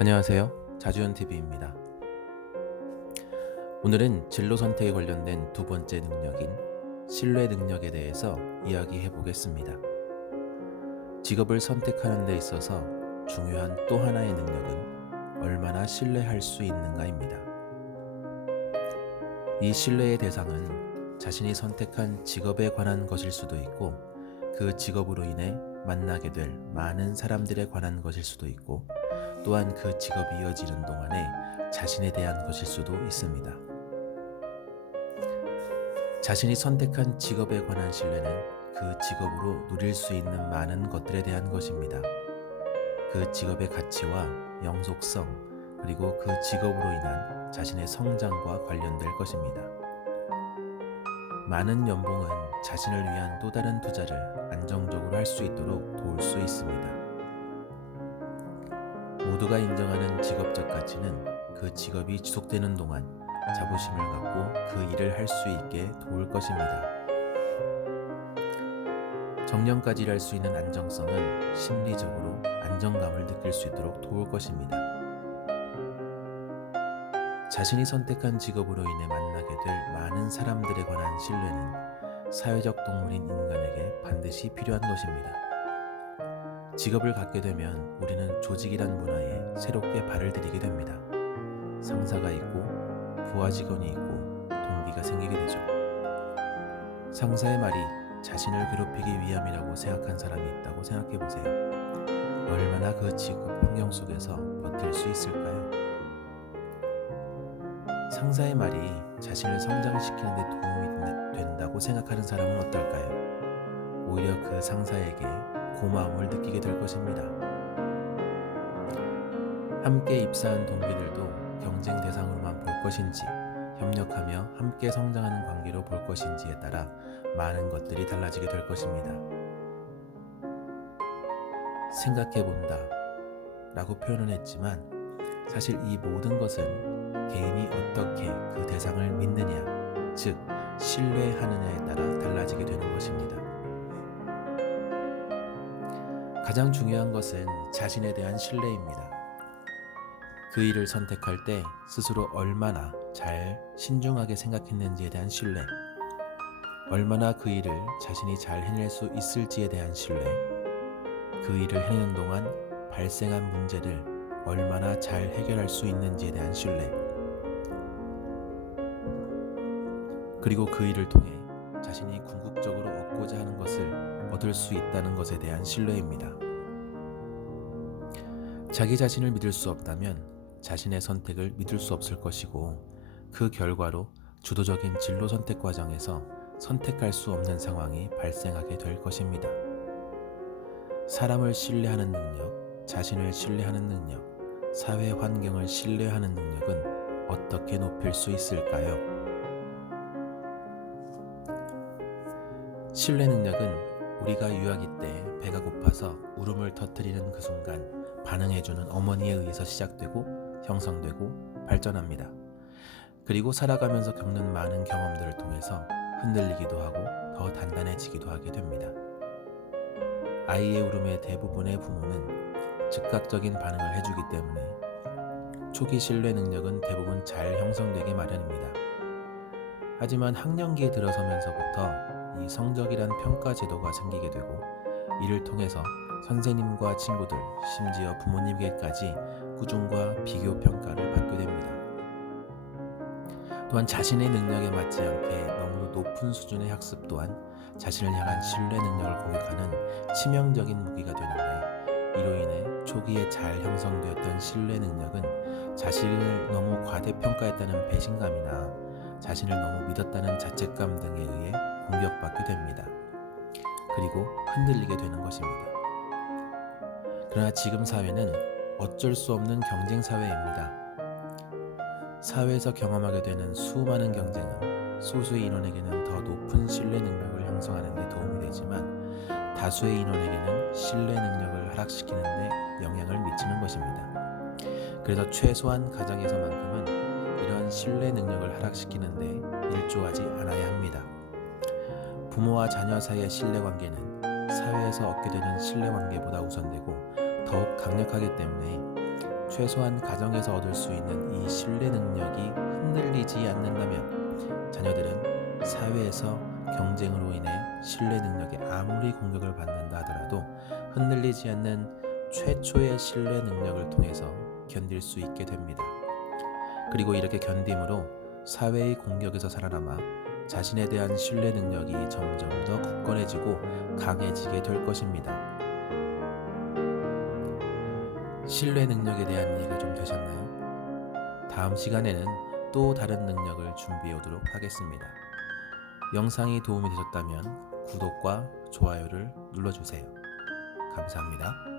안녕하세요. 자주연TV입니다. 오늘은 진로 선택에 관련된 두 번째 능력인 신뢰 능력에 대해서 이야기해 보겠습니다. 직업을 선택하는 데 있어서 중요한 또 하나의 능력은 얼마나 신뢰할 수 있는가입니다. 이 신뢰의 대상은 자신이 선택한 직업에 관한 것일 수도 있고, 그 직업으로 인해 만나게 될 많은 사람들에 관한 것일 수도 있고, 또한 그 직업이 이어지는 동안에 자신에 대한 것일 수도 있습니다. 자신이 선택한 직업에 관한 신뢰는 그 직업으로 누릴 수 있는 많은 것들에 대한 것입니다. 그 직업의 가치와 영속성, 그리고 그 직업으로 인한 자신의 성장과 관련될 것입니다. 많은 연봉은 자신을 위한 또 다른 투자를 안정적으로 할 수 있도록 도울 수 있습니다. 모두가 인정하는 직업적 가치는 그 직업이 지속되는 동안 자부심을 갖고 그 일을 할 수 있게 도울 것입니다. 정년까지 일할 수 있는 안정성은 심리적으로 안정감을 느낄 수 있도록 도울 것입니다. 자신이 선택한 직업으로 인해 만나게 될 많은 사람들에 관한 신뢰는 사회적 동물인 인간에게 반드시 필요한 것입니다. 직업을 갖게 되면 우리는 조직이란 문화에 새롭게 발을 들이게 됩니다. 상사가 있고 부하 직원이 있고 동기가 생기게 되죠. 상사의 말이 자신을 괴롭히기 위함이라고 생각한 사람이 있다고 생각해 보세요. 얼마나 그 직업 환경 속에서 버틸 수 있을까요? 상사의 말이 자신을 성장시키는 데 도움이 된다고 생각하는 사람은 어떨까요? 오히려 그 상사에게 고마움을 느끼게 될 것입니다. 함께 입사한 동기들도 경쟁 대상으로만 볼 것인지, 협력하며 함께 성장하는 관계로 볼 것인지에 따라 많은 것들이 달라지게 될 것입니다. 생각해본다 라고 표현을 했지만, 사실 이 모든 것은 개인이 어떻게 그 대상을 믿느냐, 즉 신뢰하느냐에 따라 달라지게 되는 것입니다. 가장 중요한 것은 자신에 대한 신뢰입니다. 그 일을 선택할 때 스스로 얼마나 잘 신중하게 생각했는지에 대한 신뢰, 얼마나 그 일을 자신이 잘 해낼 수 있을지에 대한 신뢰, 그 일을 해내는 동안 발생한 문제를 얼마나 잘 해결할 수 있는지에 대한 신뢰, 그리고 그 일을 통해 자신이 궁극적으로 얻고자 하는 것을 얻을 수 있다는 것에 대한 신뢰입니다. 자기 자신을 믿을 수 없다면 자신의 선택을 믿을 수 없을 것이고, 그 결과로 주도적인 진로 선택 과정에서 선택할 수 없는 상황이 발생하게 될 것입니다. 사람을 신뢰하는 능력, 자신을 신뢰하는 능력, 사회 환경을 신뢰하는 능력은 어떻게 높일 수 있을까요? 신뢰 능력은 우리가 유아기 때 배가 고파서 울음을 터뜨리는 그 순간 반응해주는 어머니에 의해서 시작되고 형성되고 발전합니다. 그리고 살아가면서 겪는 많은 경험들을 통해서 흔들리기도 하고 더 단단해지기도 하게 됩니다. 아이의 울음의 대부분의 부모는 즉각적인 반응을 해주기 때문에 초기 신뢰 능력은 대부분 잘 형성되기 마련입니다. 하지만 학령기에 들어서면서부터 이 성적이란 평가 제도가 생기게 되고, 이를 통해서 선생님과 친구들, 심지어 부모님에게까지 꾸중과 비교 평가를 받게 됩니다. 또한 자신의 능력에 맞지 않게 너무 높은 수준의 학습 또한 자신을 향한 신뢰 능력을 공격하는 치명적인 무기가 되는데, 이로 인해 초기에 잘 형성되었던 신뢰 능력은 자신을 너무 과대평가했다는 배신감이나 자신을 너무 믿었다는 자책감 등에 의해 공격받게 됩니다. 그리고 흔들리게 되는 것입니다. 그러나 지금 사회는 어쩔 수 없는 경쟁 사회입니다. 사회에서 경험하게 되는 수많은 경쟁은 소수의 인원에게는 더 높은 신뢰 능력을 형성하는 데 도움이 되지만, 다수의 인원에게는 신뢰 능력을 하락시키는 데 영향을 미치는 것입니다. 그래서 최소한 가정에서만큼은 이러한 신뢰 능력을 하락시키는 데 일조하지 않아야 합니다. 부모와 자녀 사이의 신뢰관계는 사회에서 얻게 되는 신뢰관계보다 우선되고 더욱 강력하기 때문에 최소한 가정에서 얻을 수 있는 이 신뢰 능력이 흔들리지 않는다면 자녀들은 사회에서 경쟁으로 인해 신뢰 능력에 아무리 공격을 받는다 하더라도 흔들리지 않는 최초의 신뢰 능력을 통해서 견딜 수 있게 됩니다. 그리고 이렇게 견딤으로 사회의 공격에서 살아남아 자신에 대한 신뢰 능력이 점점 더 굳건해지고 강해지게 될 것입니다. 신뢰 능력에 대한 이해가 좀 되셨나요? 다음 시간에는 또 다른 능력을 준비해 오도록 하겠습니다. 영상이 도움이 되셨다면 구독과 좋아요를 눌러주세요. 감사합니다.